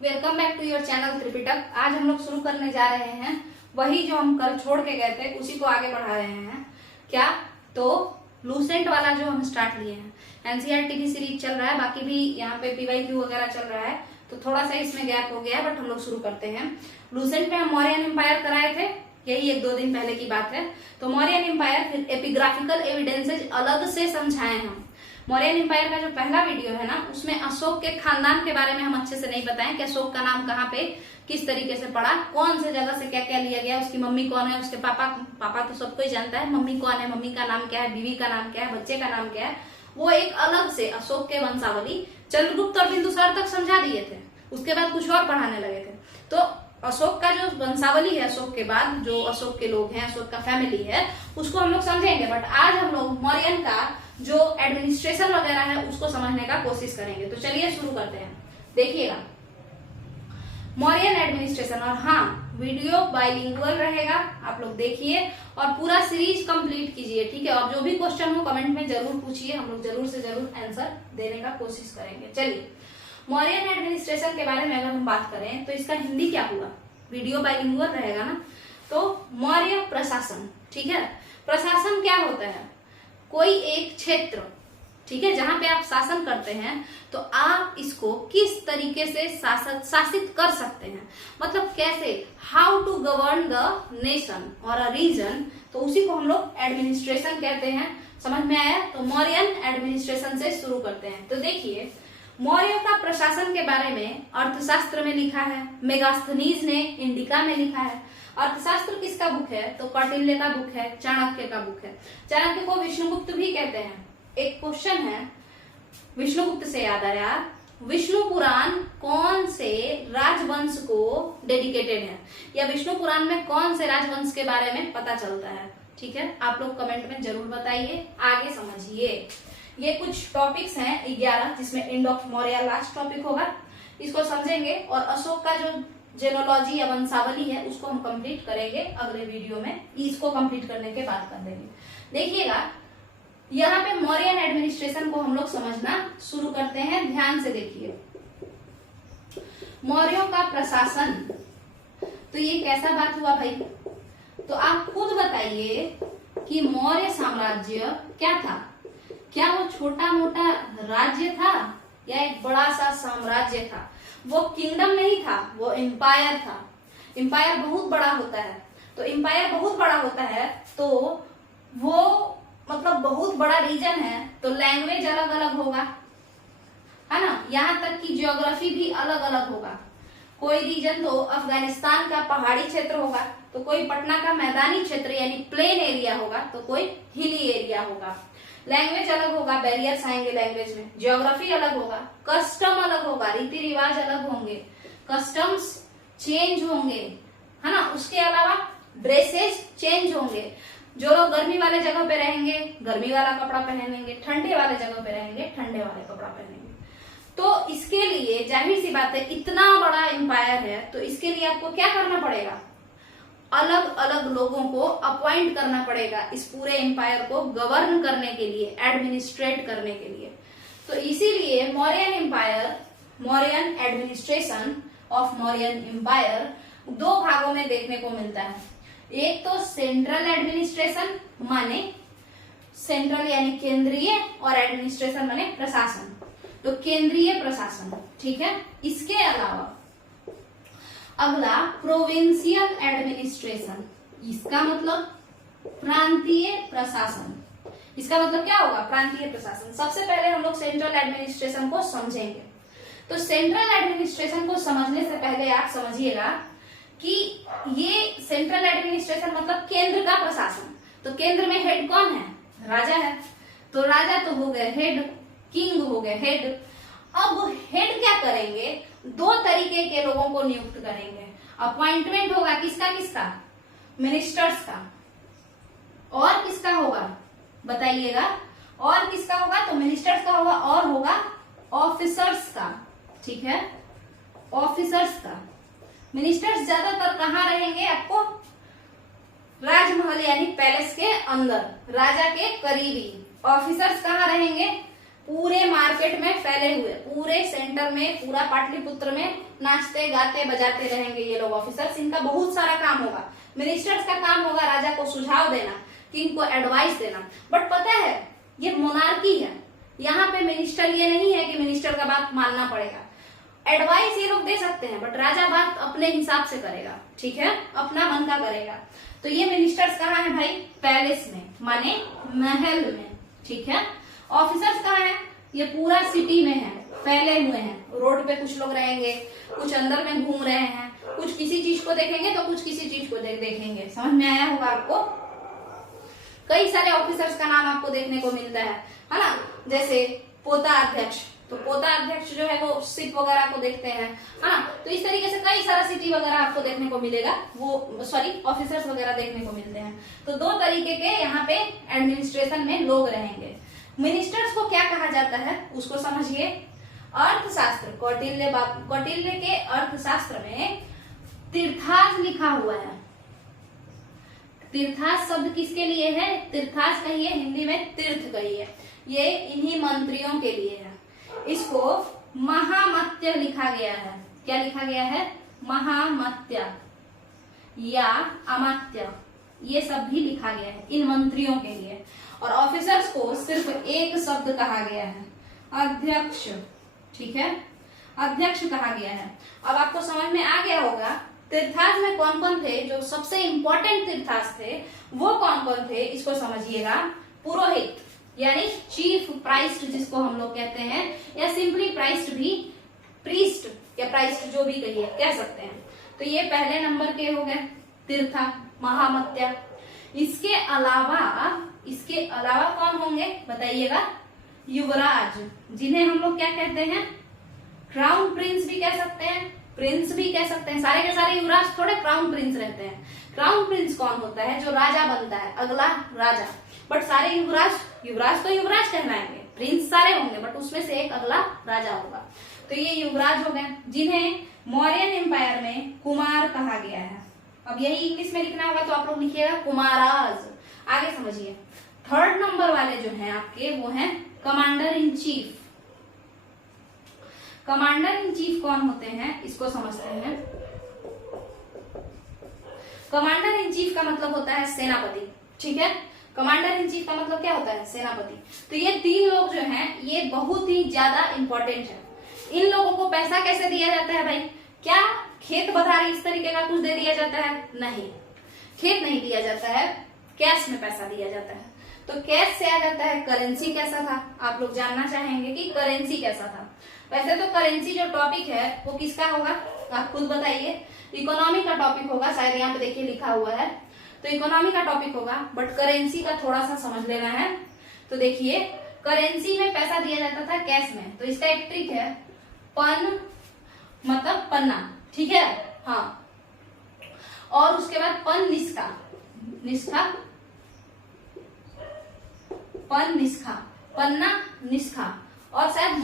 Welcome back to your channel Tripitak. आज हम लोग शुरू करने जा रहे हैं वही जो हम कल छोड़ के गए थे, उसी को आगे बढ़ा रहे हैं। क्या तो लूसेंट वाला जो हम स्टार्ट लिए हैं, एनसीईआरटी की सीरीज चल रहा है, बाकी भी यहाँ पे पीवाईक्यू वगैरह चल रहा है, तो थोड़ा सा इसमें गैप हो गया है, बट हम लोग शुरू करते हैं। लूसेंट में हम मौर्यन एम्पायर कराए थे, यही 1-2 दिन पहले की बात है। तो मौर्यन एम्पायर फिर एपिग्राफिकल एविडेंसेज अलग से समझाए हम। मौर्यन एम्पायर का जो पहला वीडियो है ना, उसमें अशोक के खानदान के बारे में हम अच्छे से नहीं बताएं कि अशोक का नाम कहाँ पे किस तरीके से पड़ा, कौन से जगह से क्या क्या लिया गया, उसकी मम्मी कौन है, उसके पापा तो सबको ही जानता है, मम्मी कौन है, मम्मी का नाम क्या है, बीवी का नाम क्या है, बच्चे का नाम क्या है, वो एक अलग से अशोक के वंशावली चंद्रगुप्त और बिंदुसार तक समझा दिए थे। उसके बाद कुछ और पढ़ाने लगे थे। तो अशोक का जो वंशावली है, अशोक के बाद जो अशोक के लोग हैं, अशोक का फैमिली है, उसको हम लोग समझेंगे। बट आज हम लोग मौर्यन का जो एडमिनिस्ट्रेशन वगैरह है उसको समझने का कोशिश करेंगे। तो चलिए शुरू करते हैं। देखिएगा मौर्यन एडमिनिस्ट्रेशन, और हाँ वीडियो बाइलिंगुअल रहेगा, आप लोग देखिए और पूरा सीरीज कंप्लीट कीजिए, ठीक है। और जो भी क्वेश्चन हो कमेंट में जरूर पूछिए, हम लोग जरूर से जरूर आंसर देने का कोशिश करेंगे। चलिए मौर्यन एडमिनिस्ट्रेशन के बारे में अगर हम बात करें तो इसका हिंदी क्या हुआ, वीडियो बाइलिंगुअल रहेगा ना। तो मौर्य प्रशासन, ठीक है। प्रशासन क्या होता है, कोई एक क्षेत्र, ठीक है, जहां पे आप शासन करते हैं, तो आप इसको किस तरीके से शासित कर सकते हैं, मतलब कैसे, how to govern the nation और अ रीजन, तो उसी को हम लोग एडमिनिस्ट्रेशन कहते हैं। समझ में आया? तो मौर्यन एडमिनिस्ट्रेशन से शुरू करते हैं। तो देखिए मौर्य का प्रशासन के बारे में अर्थशास्त्र में लिखा है, मेगास्थनीज ने इंडिका में लिखा है। अर्थशास्त्र किसका बुक है, तो कौटिल्य का बुक है, चाणक्य का बुक है। चाणक्य को विष्णुगुप्त भी कहते हैं। एक क्वेश्चन है विष्णुगुप्त से याद आया, विष्णु पुराण कौन से राजवंश को डेडिकेटेड है, या विष्णु पुराण में कौन से राजवंश के बारे में पता चलता है, ठीक है। आप लोग कमेंट में जरूर बताइए, आगे समझिए। ये कुछ टॉपिक्स हैं 11, जिसमें end of Maurya last topic होगा, इसको समझेंगे। और अशोक का जो जेनोलॉजी या वंशावली है उसको हम कंप्लीट करेंगे अगले वीडियो में, इसको कंप्लीट करने के बाद कर देंगे। देखिएगा यहाँ पे मौर्यन एडमिनिस्ट्रेशन को हम लोग समझना शुरू करते हैं, ध्यान से देखिए। मौर्यों का प्रशासन, तो ये कैसा बात हुआ भाई, तो आप खुद बताइए कि मौर्य साम्राज्य क्या था, क्या वो छोटा मोटा राज्य था या एक बड़ा सा साम्राज्य था। वो किंगडम नहीं था, वो एम्पायर था। एम्पायर बहुत बड़ा होता है, तो एम्पायर बहुत बड़ा होता है तो वो मतलब बहुत बड़ा रीजन है, तो लैंग्वेज अलग अलग होगा, है ना। यहाँ तक कि ज्योग्राफी भी अलग अलग होगा। कोई रीजन तो अफगानिस्तान का पहाड़ी क्षेत्र होगा, तो कोई पटना का मैदानी क्षेत्र यानी प्लेन एरिया होगा, तो कोई हिली एरिया होगा। लैंग्वेज अलग होगा, बैरियर्स आएंगे लैंग्वेज में, ज्योग्राफी अलग होगा, कस्टम अलग होगा, रीति रिवाज अलग होंगे, कस्टम्स चेंज होंगे, है ना। उसके अलावा ड्रेसेस चेंज होंगे। जो लोग गर्मी वाले जगह पे रहेंगे गर्मी वाला कपड़ा पहनेंगे, ठंडे वाले जगह पे रहेंगे ठंडे वाले कपड़ा पहनेंगे। तो इसके लिए जाहिर सी बात है, इतना बड़ा एम्पायर है, तो इसके लिए आपको क्या करना पड़ेगा, अलग अलग लोगों को अपॉइंट करना पड़ेगा इस पूरे एम्पायर को गवर्न करने के लिए, एडमिनिस्ट्रेट करने के लिए। तो इसीलिए Mauryan empire, Mauryan administration of Mauryan empire 2 भागों में देखने को मिलता है। एक तो सेंट्रल एडमिनिस्ट्रेशन माने सेंट्रल यानी केंद्रीय, और एडमिनिस्ट्रेशन माने प्रशासन, तो केंद्रीय प्रशासन, ठीक है। इसके अलावा अगला प्रोविंशियल एडमिनिस्ट्रेशन, इसका मतलब प्रांतीय प्रशासन। इसका मतलब क्या होगा, प्रांतीय प्रशासन। सबसे पहले हम लोग सेंट्रल एडमिनिस्ट्रेशन को समझेंगे। तो सेंट्रल एडमिनिस्ट्रेशन को समझने से पहले आप समझिएगा कि ये सेंट्रल एडमिनिस्ट्रेशन मतलब केंद्र का प्रशासन। तो केंद्र में हेड कौन है, राजा है, तो राजा तो हो गए हेड, किंग हो गए हेड। अब हेड क्या करेंगे, 2 तरीके के लोगों को नियुक्त करेंगे। अपॉइंटमेंट होगा किसका किसका, मिनिस्टर्स का, और किसका होगा बताइएगा, और किसका होगा, तो मिनिस्टर्स का होगा, और होगा ऑफिसर्स का, ठीक है, ऑफिसर्स का। मिनिस्टर्स ज्यादातर कहाँ रहेंगे, आपको राजमहल यानी पैलेस के अंदर, राजा के करीबी। ऑफिसर्स कहाँ रहेंगे, पूरे मार्केट में फैले हुए, पूरे सेंटर में, पूरा पाटलिपुत्र में नाचते गाते बजाते रहेंगे ये लोग ऑफिसर्स। इनका बहुत सारा काम होगा। मिनिस्टर्स का काम होगा राजा को सुझाव देना, किंग को एडवाइस देना। बट पता है ये मोनार्की है, यहाँ पे मिनिस्टर ये नहीं है कि मिनिस्टर का बात मानना पड़ेगा। एडवाइस ये लोग दे सकते हैं बट राजा बात अपने हिसाब से करेगा, ठीक है, अपना मन का करेगा। तो ये मिनिस्टर्स कहाँ है भाई? पैलेस में, माने महल में, ठीक है। ऑफिसर्स कहाँ है? ये पूरा सिटी में है, फैले हुए हैं। रोड पे कुछ लोग रहेंगे, कुछ अंदर में घूम रहे हैं, कुछ किसी चीज को देखेंगे तो कुछ किसी चीज को देखेंगे। समझ में आया होगा आपको? कई सारे ऑफिसर्स का नाम आपको देखने को मिलता है ना। जैसे पोता अध्यक्ष, तो पोता अध्यक्ष जो है वो शिप वगैरह को देखते हैं, है ना। तो इस तरीके से कई सारा सिटी वगैरह आपको देखने को मिलेगा, वो सॉरी ऑफिसर्स वगैरह देखने को मिलते हैं। तो दो तरीके के यहाँ पे एडमिनिस्ट्रेशन में लोग रहेंगे। मिनिस्टर्स को क्या कहा जाता है उसको समझिए। अर्थशास्त्र, कौटिल्य के अर्थशास्त्र में तीर्थास लिखा हुआ है। तीर्थास शब्द किसके लिए है? तीर्थास कहिए, हिंदी में तीर्थ कहिए। ये इन्हीं मंत्रियों के लिए है। इसको महामत्य लिखा गया है। क्या लिखा गया है? महामत्य या अमात्य, ये सब भी लिखा गया है इन मंत्रियों के लिए। और ऑफिसर्स को सिर्फ एक शब्द कहा गया है, अध्यक्ष, ठीक है, अध्यक्ष कहा गया है। अब आपको समझ में आ गया होगा तीर्थास में कौन कौन थे, जो सबसे इंपॉर्टेंट तीर्थास थे वो कौन कौन थे, इसको समझिएगा। पुरोहित यानी चीफ प्राइस्ट जिसको हम लोग कहते हैं, या सिंपली प्राइस्ट भी, प्रीस्ट या प्राइस्ट जो भी कहिए कह सकते हैं। तो ये पहले नंबर के हो गए तीर्था, महामत्या। इसके अलावा कौन होंगे बताइएगा? युवराज, जिन्हें हम लोग क्या कहते हैं? क्राउन प्रिंस भी कह सकते हैं, प्रिंस भी कह सकते हैं। सारे के सारे युवराज थोड़े क्राउन प्रिंस रहते हैं। क्राउन प्रिंस कौन होता है? जो राजा बनता है, अगला राजा। बट सारे युवराज तो युवराज कहलाएंगे, प्रिंस सारे होंगे बट उसमें से एक अगला राजा होगा। तो ये युवराज हो गए, जिन्हें मौर्यन एम्पायर में कुमार कहा गया है। अब यही इंग्लिश में लिखना होगा तो आप लोग लिखिएगा कुमाराज। आगे समझिए, थर्ड नंबर वाले जो हैं आपके वो हैं commander in chief. Commander in chief कौन होते हैं इसको समझते हैं। कमांडर इन चीफ का मतलब होता है सेनापति, ठीक है। कमांडर इन चीफ का मतलब क्या होता है? सेनापति। तो ये तीन लोग जो हैं ये बहुत ही ज्यादा इंपॉर्टेंट है। इन लोगों को पैसा कैसे दिया जाता है भाई? क्या खेत बधारी इस तरीके का कुछ दे दिया जाता है? नहीं, खेत नहीं दिया जाता है, कैश में पैसा दिया जाता है। तो कैश से आ जाता है करेंसी कैसा था, आप लोग जानना चाहेंगे कि करेंसी कैसा था। वैसे तो करेंसी जो टॉपिक है वो किसका होगा आप खुद बताइए। इकोनॉमी का टॉपिक होगा, शायद यहाँ पे देखिए लिखा हुआ है, तो इकोनॉमी का टॉपिक होगा। बट करेंसी का थोड़ा सा समझ लेना है। तो देखिए करेंसी में पैसा दिया जाता था कैश में। तो इसका एक ट्रिक है, पन मतलब पन्ना, ठीक है, हाँ। और उसके बाद पन निष्का, निष्का, पन निष्का, पन्ना निष्का, और शायद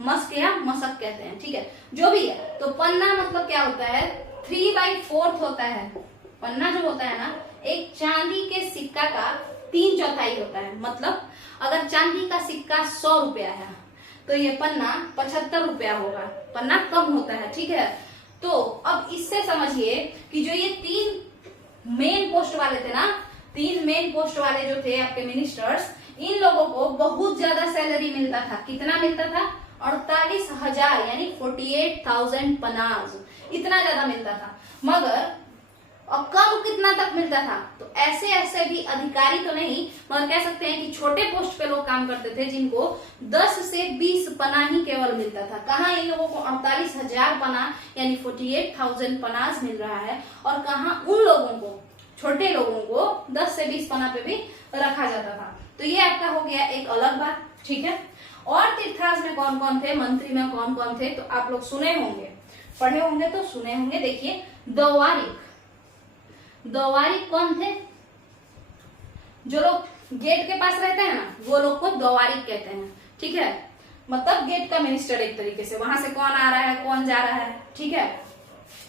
मस्क या मशक कहते हैं, ठीक है, जो भी है। तो पन्ना मतलब क्या होता है? 3/4 होता है। पन्ना जो होता है ना, एक चांदी के सिक्का का 3/4 होता है। मतलब अगर चांदी का सिक्का 100 रुपया है तो ये पन्ना 75 रुपया होगा, पन्ना कम होता है, ठीक है। तो अब इससे समझिए कि जो ये तीन मेन पोस्ट वाले थे ना, तीन मेन पोस्ट वाले जो थे आपके मिनिस्टर्स, इन लोगों को बहुत ज्यादा सैलरी मिलता था। कितना मिलता था? 48,000 यानी 48,000 पनाज, इतना ज्यादा मिलता था। मगर और कब कितना तक मिलता था? तो ऐसे ऐसे भी अधिकारी तो नहीं, मगर कह सकते हैं कि छोटे पोस्ट पे लोग काम करते थे जिनको 10 से 20 पना ही केवल मिलता था। कहाँ इन लोगों को 48,000 पना यानी 48,000 पनाज मिल रहा है, और कहाँ उन लोगों को, छोटे लोगों को 10 से 20 पना पे भी रखा जाता था। तो ये आपका हो गया एक अलग बात, ठीक है। और तीर्थराज में कौन कौन थे, मंत्री में कौन कौन थे, तो आप लोग सुने होंगे, पढ़े होंगे तो सुने होंगे। देखिए दौवारिक, दौवारिक कौन थे? जो लोग गेट के पास रहते हैं ना, वो लोग को दौवारिक कहते हैं, ठीक है। मतलब गेट का मिनिस्टर एक तरीके से, वहां से कौन आ रहा है कौन जा रहा है, ठीक है।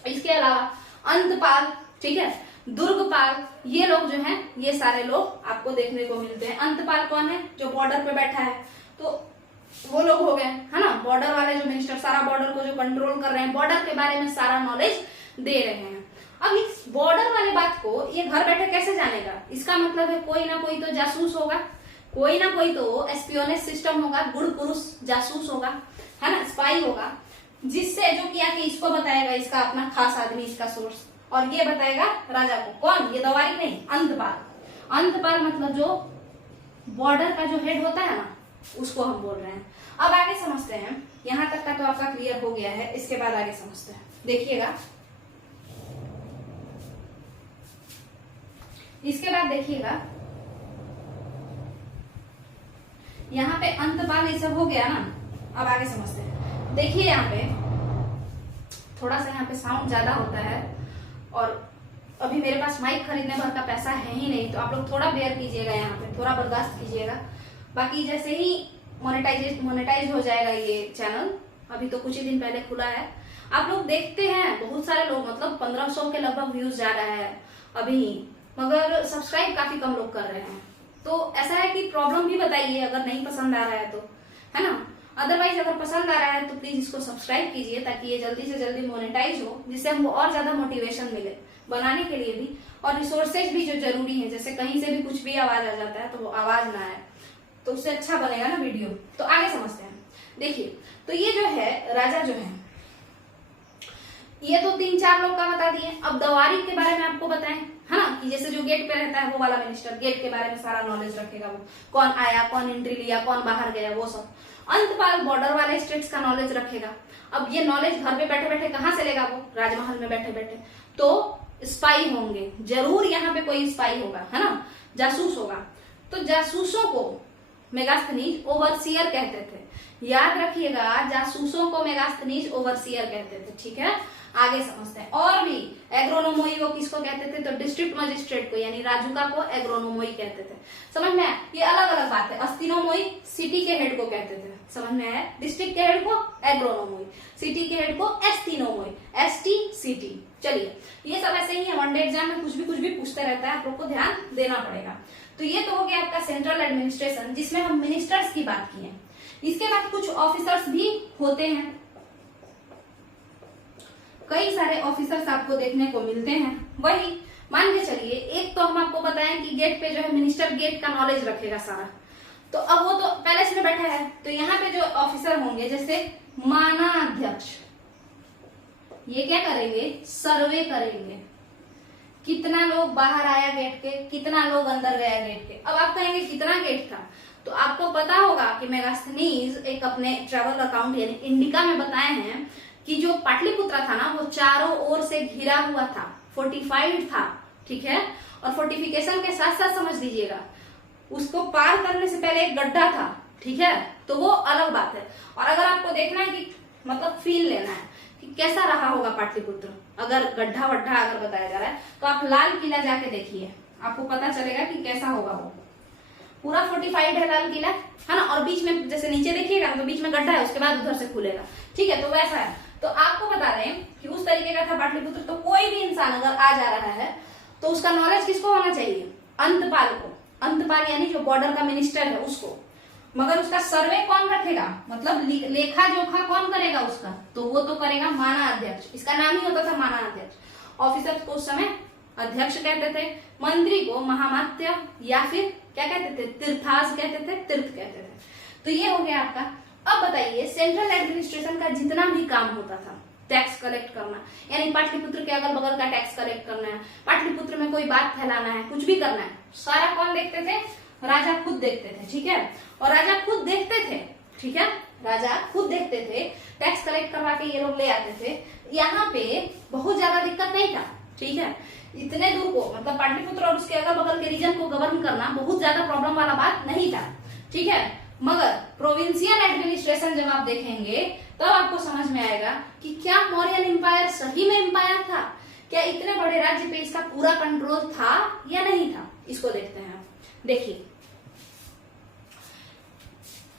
इसके अलावा अंतपाल, ठीक है, दुर्गपाल, ये लोग जो हैं ये सारे लोग आपको देखने को मिलते हैं। अंतपाल कौन है? जो बॉर्डर पे बैठा है। तो वो लोग हो गए, है ना, बॉर्डर वाले जो मिनिस्टर, सारा बॉर्डर को जो कंट्रोल कर रहे हैं, बॉर्डर के बारे में सारा नॉलेज दे रहे हैं। अब इस बॉर्डर वाले बात को ये घर बैठे कैसे जानेगा? इसका मतलब है कोई ना कोई तो जासूस होगा, कोई ना कोई तो एस्पियोनेज सिस्टम होगा, गुड़ पुरुष जासूस होगा, है ना, स्पाई होगा, जिससे जो किया कि इसको बताएगा इसका अपना खास आदमी, इसका सोर्स, और ये बताएगा राजा को। कौन? ये दवारी नहीं, अंतपाल। अंतपाल मतलब जो बॉर्डर का जो हेड होता है ना, उसको हम बोल रहे हैं। अब आगे समझते हैं, यहां तक का तो आपका क्लियर हो गया है, इसके बाद आगे समझते हैं। देखिएगा, इसके बाद देखिएगा, यहाँ पे अंतपाल ये सब हो गया ना। अब आगे समझते हैं। देखिए यहाँ पे थोड़ा सा यहाँ पे साउंड ज्यादा होता है, और अभी मेरे पास माइक खरीदने भर का पैसा है ही नहीं, तो आप लोग थोड़ा बेयर कीजिएगा, यहाँ पे थोड़ा बर्दाश्त कीजिएगा। बाकी जैसे ही मोनेटाइज हो जाएगा ये चैनल, अभी तो कुछ ही दिन पहले खुला है, आप लोग देखते हैं बहुत सारे लोग, मतलब 1500 के लगभग व्यूज जा रहा है अभी, मगर सब्सक्राइब काफी कम लोग कर रहे हैं। तो ऐसा है कि प्रॉब्लम भी बताइए अगर नहीं पसंद आ रहा है तो, है ना। अदरवाइज अगर पसंद आ रहा है तो प्लीज इसको सब्सक्राइब कीजिए, ताकि ये जल्दी से जल्दी मोनेटाइज हो, जिससे हमको और ज्यादा मोटिवेशन मिले बनाने के लिए भी, और रिसोर्सेज भी जो जरूरी है, जैसे कहीं से भी कुछ भी आवाज आ जाता है तो वो आवाज ना आए, तो उससे अच्छा बनेगा ना वीडियो। तो आगे समझते हैं। देखिए, तो ये जो है राजा जो है, ये तो 3-4 लोग का बता दिए। अब दवारी के बारे में आपको बताएं, है ना, कि जैसे जो गेट पे रहता है वो वाला मिनिस्टर, गेट के बारे में सारा नॉलेज रखेगा, वो कौन आया, कौन एंट्री लिया, कौन बाहर गया, वो सब। अंतपाल बॉर्डर वाले स्टेट्स का नॉलेज रखेगा। अब ये नॉलेज घर पे बैठे बैठे कहाँ से लेगा? वो राजमहल में बैठे बैठे। तो स्पाई होंगे, जरूर यहाँ पे कोई स्पाई होगा, है ना, जासूस होगा। तो जासूसों को मेगास्थनीज ओवरसियर कहते थे। याद रखिएगा, जासूसों को मेगास्थनीज ओवरसियर कहते थे, ठीक है। आगे समझते हैं। और भी एग्रोनोमोई को किसको कहते थे? तो डिस्ट्रिक्ट मजिस्ट्रेट को, यानी राजुका को एग्रोनोमोई कहते थे। समझ में आया? ये अलग अलग बात है। अस्तिनोमोई सिटी के हेड को कहते थे, समझ में आया? डिस्ट्रिक्ट के हेड को एग्रोनोमोई, सिटी के हेड को एस्तिनोमोई, एसटी सिटी। चलिए, ये सब ऐसे ही है, वनडे एग्जाम में कुछ भी पूछते रहता है, आप लोग को ध्यान देना पड़ेगा। तो ये तो हो गया आपका सेंट्रल एडमिनिस्ट्रेशन, जिसमें हम मिनिस्टर्स की बात किए। इसके बाद कुछ ऑफिसर्स भी होते हैं, कई सारे ऑफिसर्स आपको देखने को मिलते हैं। वही मान के चलिए, एक तो हम आपको बताएं कि गेट पे जो है मिनिस्टर गेट का नॉलेज रखेगा सारा, तो अब वो तो पैलेस में बैठा है, तो यहाँ पे जो ऑफिसर होंगे, जैसे मानाध्यक्ष, ये क्या करेंगे? सर्वे करेंगे, कितना लोग बाहर आया गेट के, कितना लोग अंदर गया गेट के। अब आप कहेंगे कितना गेट था, तो आपको पता होगा कि मेगास्थनीज एक अपने ट्रेवल अकाउंट यानी इंडिका में बताए हैं कि जो पाटलिपुत्रा था ना, वो चारों ओर से घिरा हुआ था, फोर्टिफाइड था, ठीक है। और फोर्टिफिकेशन के साथ साथ समझ लीजिएगा, उसको पार करने से पहले एक गड्ढा था, ठीक है, तो वो अलग बात है। और अगर आपको देखना है कि मतलब फील लेना है कि कैसा रहा होगा पाटलिपुत्र, अगर गड्ढा वड्ढा अगर बताया जा रहा है, तो आप लाल किला जाके देखिए, आपको पता चलेगा कि कैसा होगा। वो पूरा फोर्टिफाइड है लाल किला, है ना, और बीच में जैसे नीचे देखिएगा तो बीच में गड्ढा है, उसके बाद उधर से खुलेगा, ठीक है। तो वैसा है। तो आपको बता रहे हैं कि उस तरीके का था पाटलिपुत्र। तो कोई भी इंसान अगर आ जा रहा है तो उसका नॉलेज किसको होना चाहिए? अंतपाल को। अंतपाल यानी जो बॉर्डर का मिनिस्टर है उसको। मगर उसका सर्वे कौन रखेगा, मतलब लेखा जोखा कौन करेगा उसका? तो वो तो करेगा माना अध्यक्ष। इसका नाम ही होता था माना अध्यक्ष। ऑफिसर को उस समय अध्यक्ष कहते थे, मंत्री को महामात्य या फिर क्या कहते थे? तीर्थाज कहते थे, तीर्थ कहते थे। तो ये हो गया आपका। अब बताइए, सेंट्रल एडमिनिस्ट्रेशन का जितना भी काम होता था, टैक्स कलेक्ट करना, यानी पाटलिपुत्र के अगल बगल का टैक्स कलेक्ट करना है, पाटलिपुत्र में कोई बात फैलाना है, कुछ भी करना है, सारा कौन देखते थे? राजा खुद देखते थे, ठीक है। और राजा खुद देखते थे, ठीक है, राजा खुद देखते थे, टैक्स कलेक्ट करवा के ये लोग ले आते थे। यहाँ पे बहुत ज्यादा दिक्कत नहीं था, ठीक है। इतने दूर को, मतलब पाटलिपुत्र और उसके अगल बगल के रीजन को गवर्न करना बहुत ज्यादा प्रॉब्लम वाला बात नहीं था, ठीक है। मगर प्रोविंशियल एडमिनिस्ट्रेशन जब आप देखेंगे तब आपको समझ में आएगा कि क्या मौर्यन एम्पायर सही में एम्पायर था, क्या इतने बड़े राज्य पे इसका पूरा कंट्रोल था या नहीं था। इसको देखते हैं। देखिए,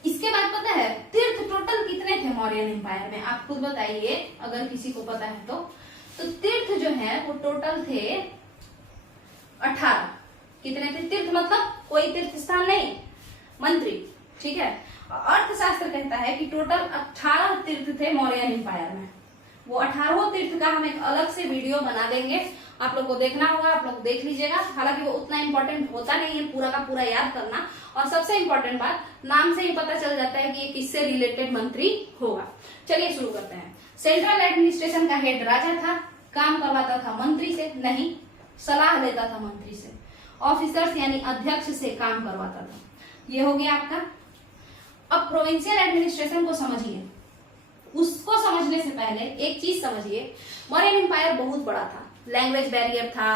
इसके बाद पता है तीर्थ टोटल कितने थे मौर्यन एम्पायर में? आप खुद बताइए अगर किसी को पता है तो तीर्थ जो है वो टोटल थे 18। कितने थे तीर्थ? मतलब कोई तीर्थ स्थान नहीं, मंत्री, ठीक है। अर्थशास्त्र कहता है कि टोटल 18 तीर्थ थे मौर्यन एम्पायर में। वो 18 तीर्थ का हम एक अलग से वीडियो बना देंगे, आप लोग को देखना होगा, आप लोग देख लीजिएगा। हालांकि वो उतना इंपॉर्टेंट होता नहीं है पूरा का पूरा याद करना, और सबसे इंपॉर्टेंट बात, नाम से ही पता चल जाता है कि ये किससे रिलेटेड मंत्री होगा। चलिए शुरू करते हैं। सेंट्रल एडमिनिस्ट्रेशन का हेड राजा था, काम करवाता था मंत्री से, नहीं सलाह लेता था मंत्री से। ऑफिसर्स यानी अध्यक्ष से काम करवाता था। ये हो गया आपका। अब प्रोविंशियल एडमिनिस्ट्रेशन को समझिए। उसको समझने से पहले एक चीज समझिए, मौर्यन एम्पायर बहुत बड़ा था। लैंग्वेज बैरियर था,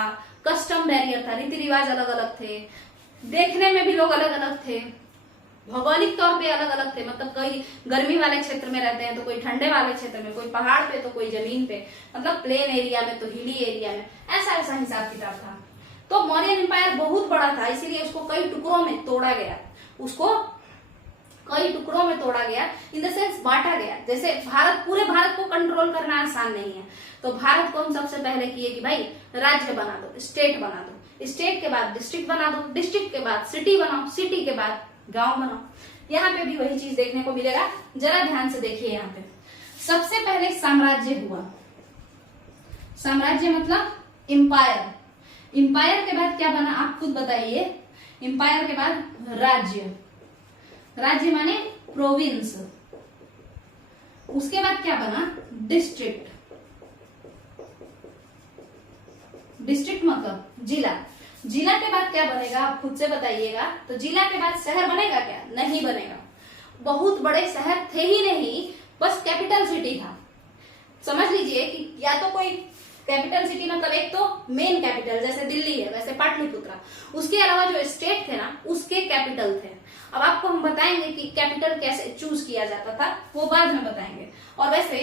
कस्टम बैरियर था, रीति रिवाज अलग अलग थे, देखने में भी लोग अलग अलग थे, भौगोलिक तौर पे अलग अलग थे। मतलब कोई गर्मी वाले क्षेत्र में रहते हैं तो कोई ठंडे वाले क्षेत्र में, कोई पहाड़ पे तो कोई जमीन पे, मतलब प्लेन एरिया में तो हिली एरिया में, ऐसा ऐसा हिसाब किताब था। तो मौर्यन एम्पायर बहुत बड़ा था, इसीलिए उसको कई टुकड़ों में तोड़ा गया। उसको कई टुकड़ों में तोड़ा गया, इन द सेंस बांटा गया। जैसे भारत, पूरे भारत को कंट्रोल करना आसान नहीं है, तो भारत को हम सबसे पहले किए कि भाई राज्य बना दो, स्टेट बना दो, स्टेट के बाद डिस्ट्रिक्ट बना दो, डिस्ट्रिक्ट के बाद सिटी बनाओ, सिटी के बाद गांव बनाओ। यहाँ पे भी वही चीज देखने को मिलेगा, जरा ध्यान से देखिए। यहाँ पे सबसे पहले साम्राज्य हुआ। साम्राज्य मतलब एम्पायर। एम्पायर के बाद क्या बना, आप खुद बताइए। एम्पायर के बाद राज्य, राज्य माने प्रोविंस। उसके बाद क्या बना, डिस्ट्रिक्ट। डिस्ट्रिक्ट मतलब जिला। जिला के बाद क्या बनेगा, आप खुद से बताइएगा। तो जिला के बाद शहर बनेगा क्या, नहीं बनेगा। बहुत बड़े शहर थे ही नहीं, बस कैपिटल सिटी था। समझ लीजिए कि या तो कोई कैपिटल सिटी, मतलब एक तो मेन कैपिटल जैसे दिल्ली है वैसे पाटलिपुत्र, उसके अलावा जो स्टेट थे ना उसके कैपिटल थे। अब आपको हम बताएंगे कि कैपिटल कैसे चूज किया जाता था, वो बाद में बताएंगे। और वैसे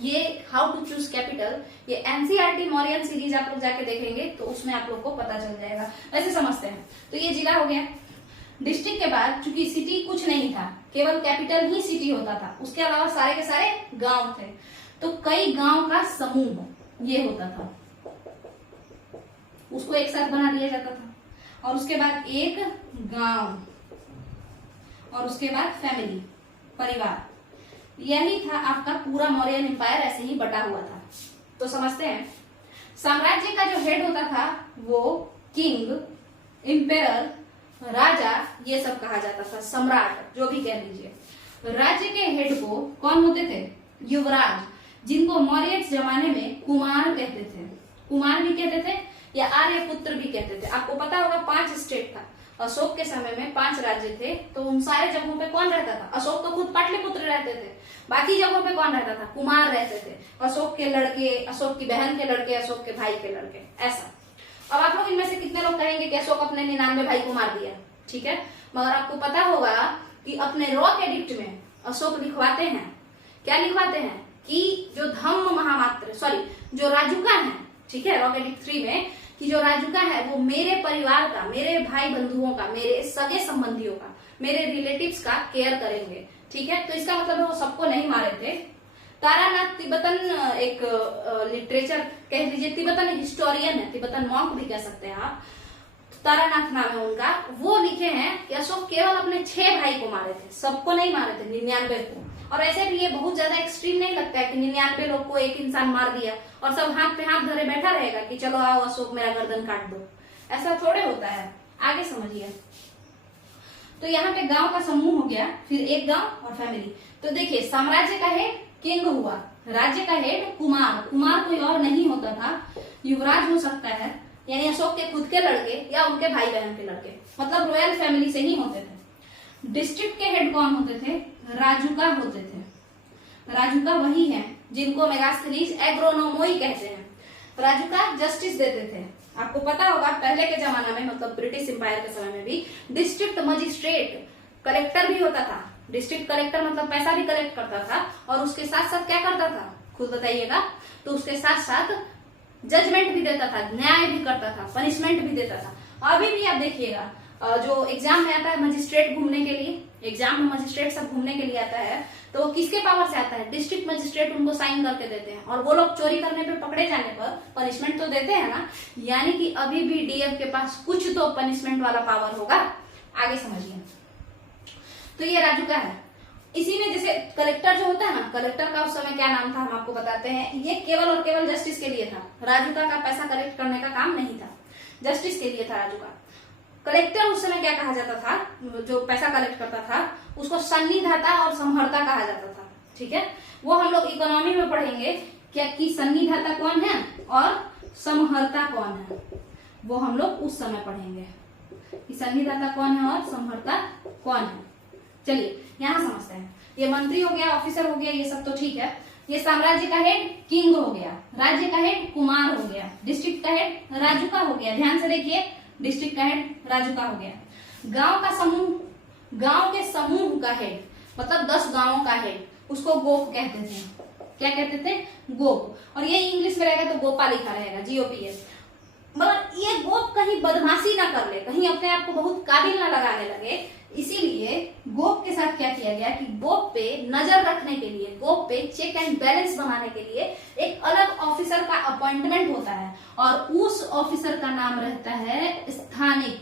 ये हाउ टू चूज कैपिटल, ये एनसीईआरटी मौर्यन सीरीज आप लोग जाके देखेंगे तो उसमें आप लोग को पता चल जाएगा। वैसे समझते हैं। तो ये जिला हो गया। डिस्ट्रिक्ट के बाद चूंकि सिटी कुछ नहीं था, केवल कैपिटल ही सिटी होता था, उसके अलावा सारे के सारे गांव थे, तो कई गांव का समूह ये होता था, उसको एक साथ बना दिया जाता था। और उसके बाद एक गांव, और उसके बाद फैमिली, परिवार। यही था आपका पूरा मौर्यन एम्पायर, ऐसे ही बटा हुआ था। तो समझते हैं। साम्राज्य का जो हेड होता था वो किंग, एम्पेरर, राजा, ये सब कहा जाता था, सम्राट जो भी कह लीजिए। राज्य के हेड को कौन होते थे, युवराज, जिनको मौर्य जमाने में कुमार कहते थे। कुमार भी कहते थे या आर्यपुत्र भी कहते थे। आपको पता होगा 5 स्टेट था, अशोक के समय में 5 राज्य थे, तो उन सारे जगहों पे कौन रहता था, अशोक तो खुद पाटलिपुत्र रहते थे, बाकी जगहों पे कौन रहता था, कुमार रहते थे, अशोक के लड़के, अशोक की बहन के लड़के, अशोक के भाई के लड़के, ऐसा। अब आप लोग इनमें से कितने लोग कहेंगे कि अशोक अपने 99 भाई को मार दिया, ठीक है, मगर आपको पता होगा कि अपने रॉक एडिक्ट में अशोक लिखवाते हैं, क्या लिखवाते हैं कि जो धम्म महामात्र, सॉरी जो राजुका है, ठीक है, रॉक एडिक्ट 3 में, कि जो राजुका है वो मेरे परिवार का, मेरे भाई बंधुओं का, मेरे सगे संबंधियों का, मेरे रिलेटिव्स का केयर करेंगे, ठीक है। तो इसका मतलब वो सबको नहीं मारे थे। तारानाथ तिब्बतन एक लिटरेचर कह लीजिए, तिब्बतन हिस्टोरियन है, तिब्बतन मॉन्क भी कह सकते हैं आप, तारानाथ नाम है उनका, वो लिखे हैं कि अशोक केवल अपने 6 भाई को मारे थे, सबको नहीं मारे थे, 99 को। और ऐसे भी ये बहुत ज्यादा एक्सट्रीम नहीं लगता है कि 99 लोग को एक इंसान मार दिया और सब हाथ पे हाथ धरे बैठा रहेगा कि चलो आओ अशोक मेरा गर्दन काट दो, ऐसा थोड़े होता है। आगे समझिए। तो यहाँ पे गांव का समूह हो गया, फिर एक गांव और फैमिली। तो देखिए साम्राज्य का हेड किंग हुआ, राज्य का हेड कुमार, कुमार कोई और नहीं होता था, युवराज हो सकता है, यानी अशोक के खुद के लड़के या उनके भाई बहन के लड़के, मतलब रॉयल फैमिली से ही होते थे। डिस्ट्रिक्ट के हेड कौन होते थे, राजुका होते थे। राजुका वही है जिनको मेगास्थनीज एग्रोनोमोई कहते हैं। राजुका जस्टिस देते थे। आपको पता होगा पहले के जमाना में, मतलब ब्रिटिश एम्पायर के समय में भी डिस्ट्रिक्ट मजिस्ट्रेट, कलेक्टर भी होता था। डिस्ट्रिक्ट कलेक्टर मतलब पैसा भी कलेक्ट करता था और उसके साथ साथ क्या करता था, खुद बताइएगा। तो उसके साथ साथ जजमेंट भी देता था, न्याय भी करता था, पनिशमेंट भी देता था। अभी भी आप देखिएगा जो एग्जाम में आता है मजिस्ट्रेट घूमने के लिए, एग्जाम में मजिस्ट्रेट सब घूमने के लिए आता है, तो वो किसके पावर से आता है, डिस्ट्रिक्ट मजिस्ट्रेट उनको साइन करके देते हैं, और वो लोग चोरी करने पे पकड़े जाने पर पनिशमेंट तो देते हैं ना। यानी कि अभी भी डीएम के पास कुछ तो पनिशमेंट वाला पावर होगा। आगे समझिए। तो ये राजुका है। इसी में जैसे कलेक्टर जो होता है ना, कलेक्टर का उस समय क्या नाम था हम आपको बताते हैं। ये केवल और केवल जस्टिस के लिए था, राजुका का पैसा कलेक्ट करने का काम नहीं था, जस्टिस के लिए था राजुका। कलेक्टर उस समय क्या कहा जाता था, जो पैसा कलेक्ट करता था उसको सन्निधाता और संहर्ता कहा जाता था। ठीक है, वो हम लोग इकोनॉमी में पढ़ेंगे क्या कि सन्निधाता कौन है और संहर्ता कौन है, वो हम लोग उस समय पढ़ेंगे कि सन्निधाता कौन है और संहर्ता कौन है। चलिए यहाँ समझते हैं। ये मंत्री हो गया, ऑफिसर हो गया, ये सब तो ठीक है। ये साम्राज्य का हेड किंग हो गया, राज्य का हेड कुमार हो गया, डिस्ट्रिक्ट का हेड राजुका हो गया। ध्यान से देखिए, डिस्ट्रिक्ट का हेड राजुका हो गया। गांव का समूह, गांव के समूह का हेड मतलब 10 गांवों का हेड, उसको गोप कहते थे। क्या कहते थे? गोप। और ये इंग्लिश में रहेगा तो गोपा लिखा रहेगा, GOPS। मगर ये गोप कहीं बदमाशी ना कर ले, कहीं अपने आप को बहुत काबिल ना लगाने लगे, इसीलिए गोप के साथ क्या किया गया कि गोप पे नजर रखने के लिए, गोप पे चेक एंड बैलेंस बनाने के लिए एक अलग ऑफिसर का अपॉइंटमेंट होता है और उस ऑफिसर का नाम रहता है स्थानिक।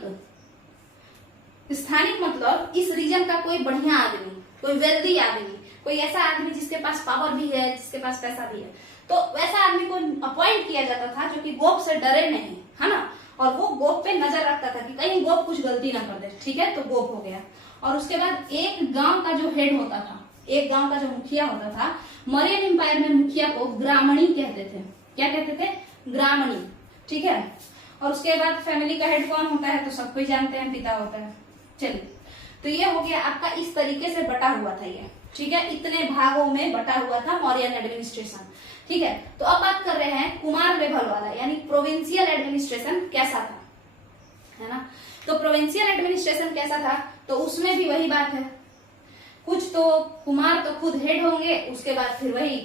स्थानिक मतलब इस रीजन का कोई बढ़िया आदमी, कोई वेल्दी आदमी, कोई ऐसा आदमी जिसके पास पावर भी है, जिसके पास पैसा भी है, तो वैसा आदमी को अपॉइंट किया जाता था जो कि गोप से डरे नहीं, है ना। और वो गोप पे नजर रखता था कि कहीं गोप कुछ गलती ना कर दे। ठीक है, तो गोप हो गया। और उसके बाद एक गांव का जो हेड होता था, एक गांव का जो मुखिया होता था, मौर्यन एम्पायर में मुखिया को ग्रामणी कहते थे। क्या कहते थे? ग्रामणी। ठीक है, और उसके बाद फैमिली का हेड कौन होता है तो सब कोई जानते हैं, पिता होता है। चलिए, तो ये हो गया आपका, इस तरीके से बटा हुआ था ये। ठीक है, इतने भागों में बटा हुआ था मौर्यन एडमिनिस्ट्रेशन। ठीक है, तो अब बात कर रहे हैं कुमार लेवल वाला, यानी प्रोविंशियल एडमिनिस्ट्रेशन कैसा था, है ना। तो प्रोविंशियल एडमिनिस्ट्रेशन कैसा था, तो उसमें भी वही बात है, कुछ तो कुमार तो खुद हेड होंगे, उसके बाद फिर वही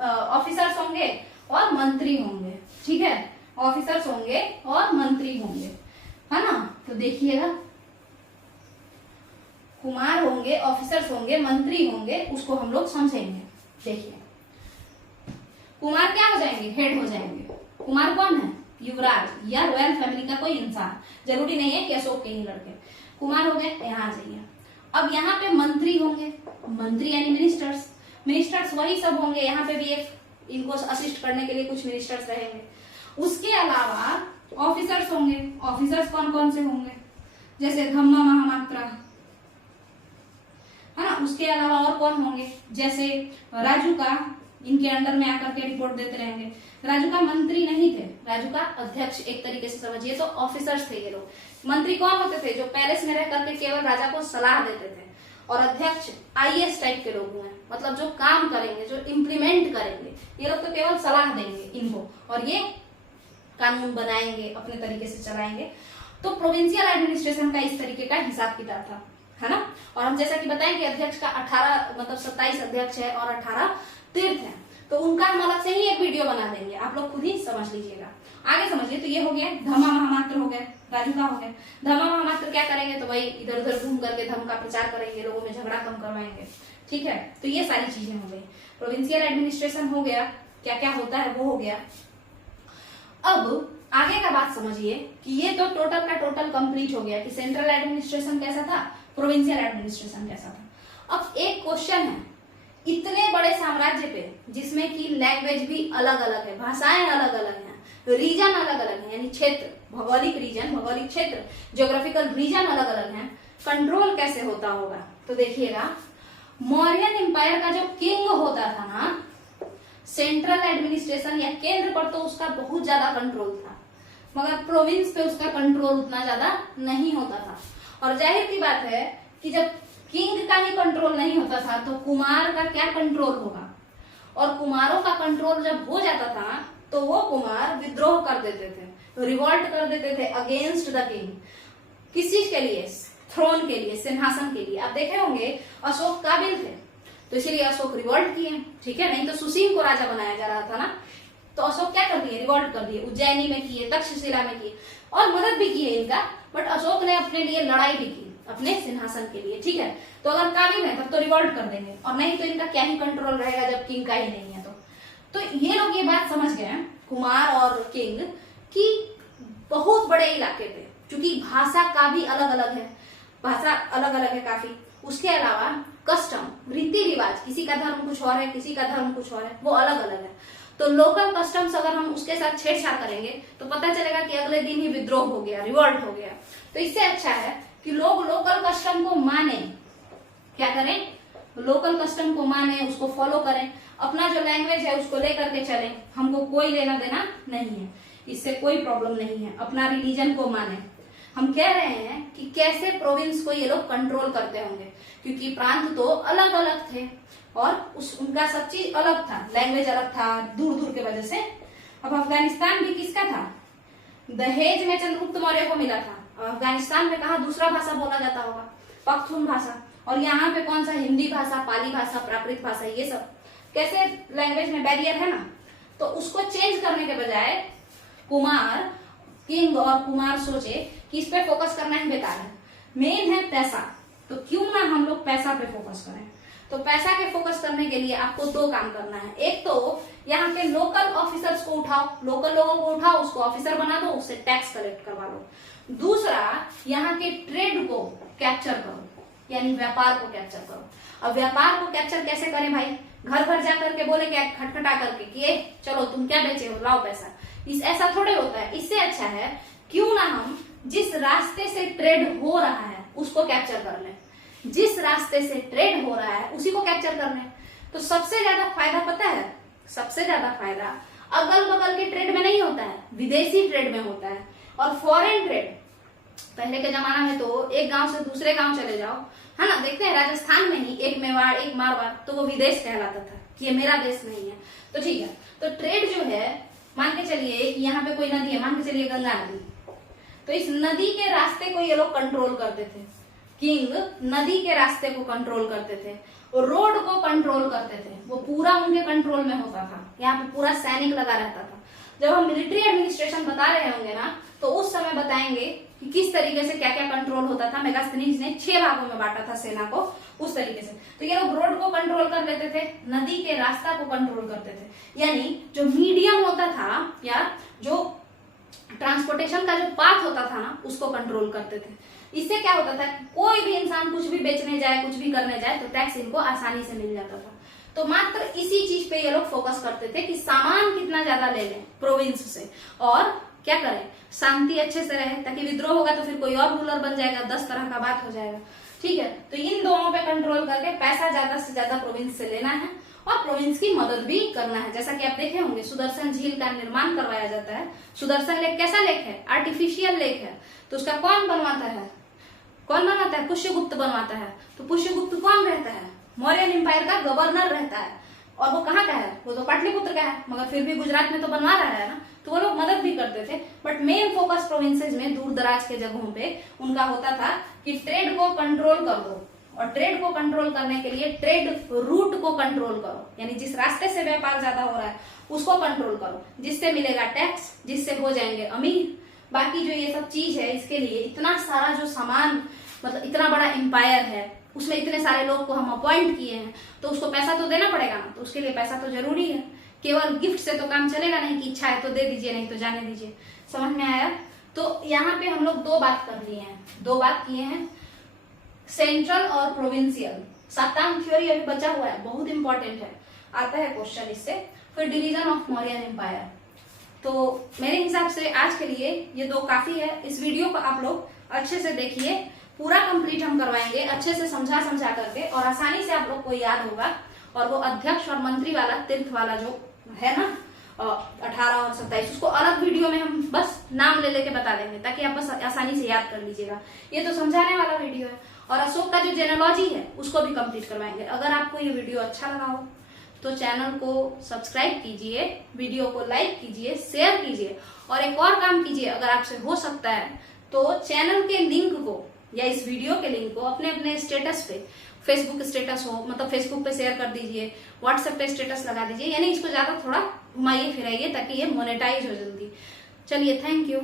ऑफिसर्स होंगे और मंत्री होंगे। ठीक है, ऑफिसर्स होंगे और मंत्री होंगे, है ना। तो देखिएगा, कुमार होंगे, ऑफिसर्स होंगे, मंत्री होंगे, उसको हम लोग समझेंगे। देखिए, कुमार क्या हो जाएंगे? हेड हो जाएंगे। कुमार कौन है? युवराज या रॉयल फैमिली का कोई इंसान, जरूरी नहीं है कि अशोक के ही लड़के। कुमार हो गए, यहाँ आ जाइए। अब यहाँ पे मंत्री होंगे, मंत्री यानी मिनिस्टर्स, मिनिस्टर्स वही सब होंगे। यहाँ पे भी एक इनको असिस्ट करने के लिए कुछ मिनिस्टर्स रहेंगे। उसके अलावा ऑफिसर्स होंगे। ऑफिसर्स कौन कौन से होंगे? जैसे धम्मा महामात्रा, है ना। उसके अलावा और कौन होंगे? जैसे राजुका, इनके अंडर में आकर के रिपोर्ट देते रहेंगे। राजुका मंत्री नहीं थे, राजुका अध्यक्ष, एक तरीके से समझिए तो ऑफिसर्स थे ये लोग। मंत्री कौन होते थे? जो पैलेस में रह करके केवल राजा को सलाह देते थे। और अध्यक्ष IAS टाइप के लोग हुए, मतलब जो काम करेंगे, जो इम्प्लीमेंट करेंगे। ये लोग तो केवल सलाह देंगे इनको, और ये कानून बनाएंगे, अपने तरीके से चलाएंगे। तो प्रोविंशियल एडमिनिस्ट्रेशन का इस तरीके का हिसाब किताब था, है ना। और हम जैसा कि बताएं कि अध्यक्ष का 18 मतलब 27 अध्यक्ष है और 18 तीर्थ है, तो उनका हम अलग से ही एक वीडियो बना देंगे, आप लोग खुद ही समझ लीजिएगा। आगे समझिए, तो ये हो गया धम्मा महामात्र हो गया, राजुका हो गया। धम्मा महामात्र क्या करेंगे? तो वही इधर उधर घूम करके धर्म का प्रचार करेंगे, लोगों में झगड़ा कम करवाएंगे। ठीक है, तो ये सारी चीजें हो गई। प्रोविंशियल एडमिनिस्ट्रेशन हो गया, क्या क्या होता है वो हो गया। अब आगे का बात समझिए कि ये तो टोटल का टोटल कंप्लीट हो गया कि सेंट्रल एडमिनिस्ट्रेशन कैसा था, प्रोविंशियल एडमिनिस्ट्रेशन कैसा था। अब एक क्वेश्चन है, इतने बड़े साम्राज्य पे जिसमें कि लैंग्वेज भी अलग अलग है, भाषाएं अलग अलग हैं, रीजन अलग अलग है, यानी क्षेत्र, भौगोलिक रीजन, भौगोलिक क्षेत्र, ज्योग्राफिकल रीजन अलग अलग है, कंट्रोल कैसे होता होगा? तो देखिएगा, मौर्यन एम्पायर का जो किंग होता था ना, सेंट्रल एडमिनिस्ट्रेशन या केंद्र पर तो उसका बहुत ज्यादा कंट्रोल था, मगर प्रोविंस पे उसका कंट्रोल उतना ज्यादा नहीं होता था। और जाहिर सी बात है कि जब किंग का ही कंट्रोल नहीं होता था तो कुमार का क्या कंट्रोल होगा? और कुमारों का कंट्रोल जब हो जाता था तो वो कुमार विद्रोह कर देते थे, रिवॉल्ट कर देते थे अगेंस्ट द किंग। किस चीज के लिए? थ्रोन के लिए, सिंहासन के लिए। आप देखे होंगे अशोक काबिल थे तो इसीलिए अशोक रिवॉल्ट किए, ठीक है। नहीं तो सुसीम को राजा बनाया जा रहा था ना, तो अशोक क्या कर दिए? रिवॉल्ट कर दिए। उज्जैनी में किए, तक्षशिला में किए, और मदद भी की है इनका, बट अशोक ने अपने लिए लड़ाई भी की अपने सिंहासन के लिए, ठीक है। तो अगर काबिल है तब तो रिवॉल्ट कर देंगे, और नहीं तो इनका क्या ही कंट्रोल रहेगा जब किंग का ही नहीं है। तो ये लोग ये बात समझ गए कुमार और किंग कि बहुत बड़े इलाके पे, क्योंकि भाषा का भी अलग अलग है, भाषा अलग अलग है काफी। उसके अलावा कस्टम, रीति रिवाज, किसी का धर्म कुछ और है, किसी का धर्म कुछ और है, वो अलग अलग है। तो लोकल कस्टम्स अगर हम उसके साथ छेड़छाड़ करेंगे तो पता चलेगा कि अगले दिन ही विद्रोह हो गया, रिवॉल्ट हो गया। तो इससे अच्छा है कि लोग लोकल कस्टम को माने, क्या करें, लोकल कस्टम को माने, उसको फॉलो करें, अपना जो लैंग्वेज है उसको लेकर के चलें, हमको कोई लेना देना नहीं है, इससे कोई प्रॉब्लम नहीं है, अपना रिलीजन को माने। हम कह रहे हैं कि कैसे प्रोविंस को ये लोग कंट्रोल करते होंगे, क्योंकि प्रांत तो अलग अलग थे और उनका सब चीज अलग था, लैंग्वेज अलग था, दूर दूर के वजह से। अब अफगानिस्तान भी किसका था, दहेज में चंद्रगुप्त मौर्य को मिला था। अफगानिस्तान में कहा दूसरा भाषा बोला जाता होगा, पख्तून भाषा, और यहाँ पे कौन सा, हिंदी भाषा, पाली भाषा, प्राकृत भाषा, ये सब कैसे लैंग्वेज में बैरियर है ना। तो उसको चेंज करने के बजाय कुमार, किंग और कुमार सोचे कि इस पे फोकस करना ही बेकार है, मेन है पैसा, तो क्यों ना हम लोग पैसा पे फोकस करें। तो पैसा के फोकस करने के लिए आपको दो काम करना है, एक तो यहाँ के लोकल ऑफिसर्स को उठाओ, लोकल लोगों को उठाओ, उसको ऑफिसर बना दो, उससे टैक्स कलेक्ट करवा लो। दूसरा, यहाँ के ट्रेड को कैप्चर करो, यानी व्यापार को कैप्चर करो। अब व्यापार को कैप्चर कैसे करें भाई, घर घर जाकर के बोले क्या, खटखटा करके कि चलो तुम क्या बेचे हो, लाओ पैसा, इस ऐसा थोड़े होता है। इससे अच्छा है क्यों ना हम जिस रास्ते से ट्रेड हो रहा है उसको कैप्चर कर लें, जिस रास्ते से ट्रेड हो रहा है उसी को कैप्चर कर लें। तो सबसे ज्यादा फायदा पता है, सबसे ज्यादा फायदा अगल बगल के ट्रेड में नहीं होता है, विदेशी ट्रेड में होता है। और फॉरेन ट्रेड, पहले के जमाना में तो एक गांव से दूसरे गांव चले जाओ, है ना, देखते हैं राजस्थान में ही एक मेवाड़ एक मारवाड़, तो वो विदेश कहलाता था कि ये मेरा देश नहीं है। तो ठीक है, तो ट्रेड जो है, मान के चलिए कि यहाँ पे कोई नदी है, मान के चलिए गंगा नदी, तो इस नदी के रास्ते को ये लोग कंट्रोल करते थे, किंग नदी के रास्ते को कंट्रोल करते थे, और रोड को कंट्रोल करते थे, वो पूरा उनके कंट्रोल में होता था, यहाँ पे पूरा सैनिक लगा रहता था। जब हम मिलिट्री एडमिनिस्ट्रेशन बता रहे होंगे ना, तो उस समय बताएंगे कि किस तरीके से क्या क्या कंट्रोल होता था। मेगास्थनीज ने 6 भागों में बांटा था सेना को, उस तरीके से। तो ये लोग रोड को कंट्रोल कर लेते थे, नदी के रास्ता को कंट्रोल करते थे, यानी जो मीडियम होता था या जो ट्रांसपोर्टेशन का जो पाथ होता था ना, उसको कंट्रोल करते थे। इससे क्या होता था, कोई भी इंसान कुछ भी बेचने जाए, कुछ भी करने जाए, तो टैक्स इनको आसानी से मिल जाता था। तो मात्र इसी चीज पे ये लोग फोकस करते थे कि सामान कितना ज्यादा ले लें प्रोविंस से, और क्या करें, शांति अच्छे से रहे, ताकि विद्रोह होगा तो फिर कोई और रूलर बन जाएगा, 10 तरह का बात हो जाएगा। ठीक है, तो इन दोनों पे कंट्रोल करके पैसा ज्यादा से ज्यादा प्रोविंस से लेना है और प्रोविंस की मदद भी करना है। जैसा कि आप देखे होंगे, सुदर्शन झील का निर्माण करवाया जाता है। सुदर्शन लेक कैसा लेक है, आर्टिफिशियल लेक है, तो उसका कौन बनवाता है, कौन बनवाता है, पुष्यगुप्त बनवाता है। तो पुष्यगुप्त कौन रहता है, मौर्यन एम्पायर का गवर्नर रहता है, और वो कहाँ का है, वो तो पाटलिपुत्र का है, मगर फिर भी गुजरात में तो बनवा रहा है ना, तो वो लोग मदद भी करते थे। बट मेन फोकस प्रोविंसेस में, दूर दराज के जगहों पे उनका होता था कि ट्रेड को कंट्रोल कर दो, और ट्रेड को कंट्रोल करने के लिए ट्रेड रूट को कंट्रोल करो, यानी जिस रास्ते से व्यापार ज्यादा हो रहा है उसको कंट्रोल करो, जिससे मिलेगा टैक्स, जिससे हो जाएंगे अमीर। बाकी जो ये सब चीज है, इसके लिए इतना सारा जो सामान, मतलब इतना बड़ा एम्पायर है, उसमें इतने सारे लोग को हम अपॉइंट किए हैं, तो उसको पैसा तो देना पड़ेगा ना, तो उसके लिए पैसा तो जरूरी है। केवल गिफ्ट से तो काम चलेगा नहीं कि इच्छा है तो दे दीजिए, नहीं तो जाने दीजिए। समझ में आया? तो यहाँ पे हम लोग 2 बात कर लिए हैं, 2 बात किए हैं, सेंट्रल और प्रोविंशियल। सप्तांग थ्योरी अभी बचा हुआ है, बहुत इंपॉर्टेंट है, आता है क्वेश्चन इससे। फिर डिवीजन ऑफ मौर्यन एम्पायर। तो मेरे हिसाब से आज के लिए ये 2 काफी है। इस वीडियो को आप लोग अच्छे से देखिए, पूरा कंप्लीट हम करवाएंगे अच्छे से समझा करके, और आसानी से आप लोग को याद होगा। और वो अध्यक्ष और मंत्री वाला, तीर्थ वाला जो है ना, 18 और 27, उसको अलग वीडियो में हम बस नाम ले लेके बता देंगे, ताकि आप बस आसानी से याद कर लीजिएगा। ये तो समझाने वाला वीडियो है। और अशोक का जो जेनोलॉजी है उसको भी कंप्लीट करवाएंगे। अगर आपको ये वीडियो अच्छा लगा हो तो चैनल को सब्सक्राइब कीजिए, वीडियो को लाइक कीजिए, शेयर कीजिए, और एक और काम कीजिए, अगर आपसे हो सकता है तो चैनल के लिंक को या इस वीडियो के लिंक को अपने अपने स्टेटस पे, फेसबुक स्टेटस हो, मतलब फेसबुक पे शेयर कर दीजिए, व्हाट्सएप पे स्टेटस लगा दीजिए, यानी इसको ज्यादा थोड़ा घुमाइए फिराइए, ताकि ये मोनेटाइज हो जल्दी। चलिए, थैंक यू।